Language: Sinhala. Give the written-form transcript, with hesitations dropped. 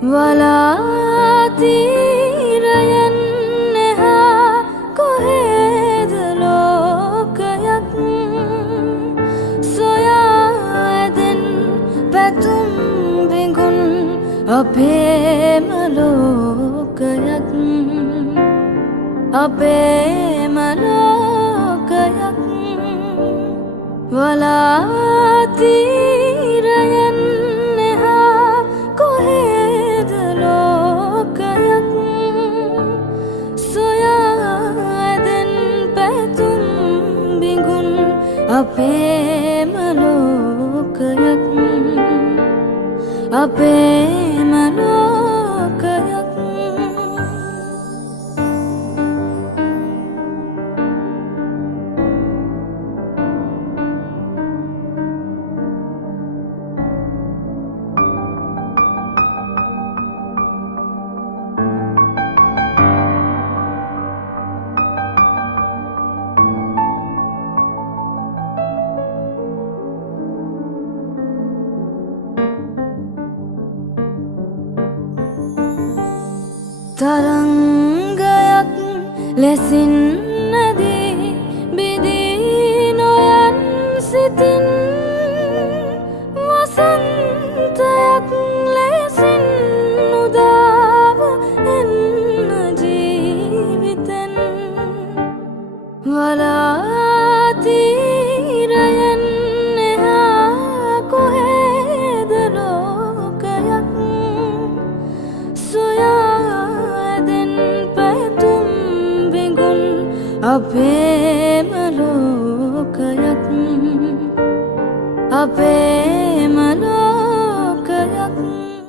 වලාතීරයන් එහා කොහෙද ලෝකයක් සොයා ඇදෙන් පැතුම් බිඟුන් අපේම ලෝකයක් අපේම ලෝකයක් වලාතීරයන් එහා කොහෙද ලෝකයක් සොයා ඇදෙන් පැතුම් බිඟුන් අපේම ලෝකයක් අපේම ලෝකයක් තරංගයක් ලෙසින් නැදී බිදී නොයන් සිතින් වසන්තයක් ලෙසින් උදාව එන්න ජීවිතෙන් වලාතීරයන් එහා කොහෙද ලෝකයක් සොයා අපේම ලෝකයක් අපේ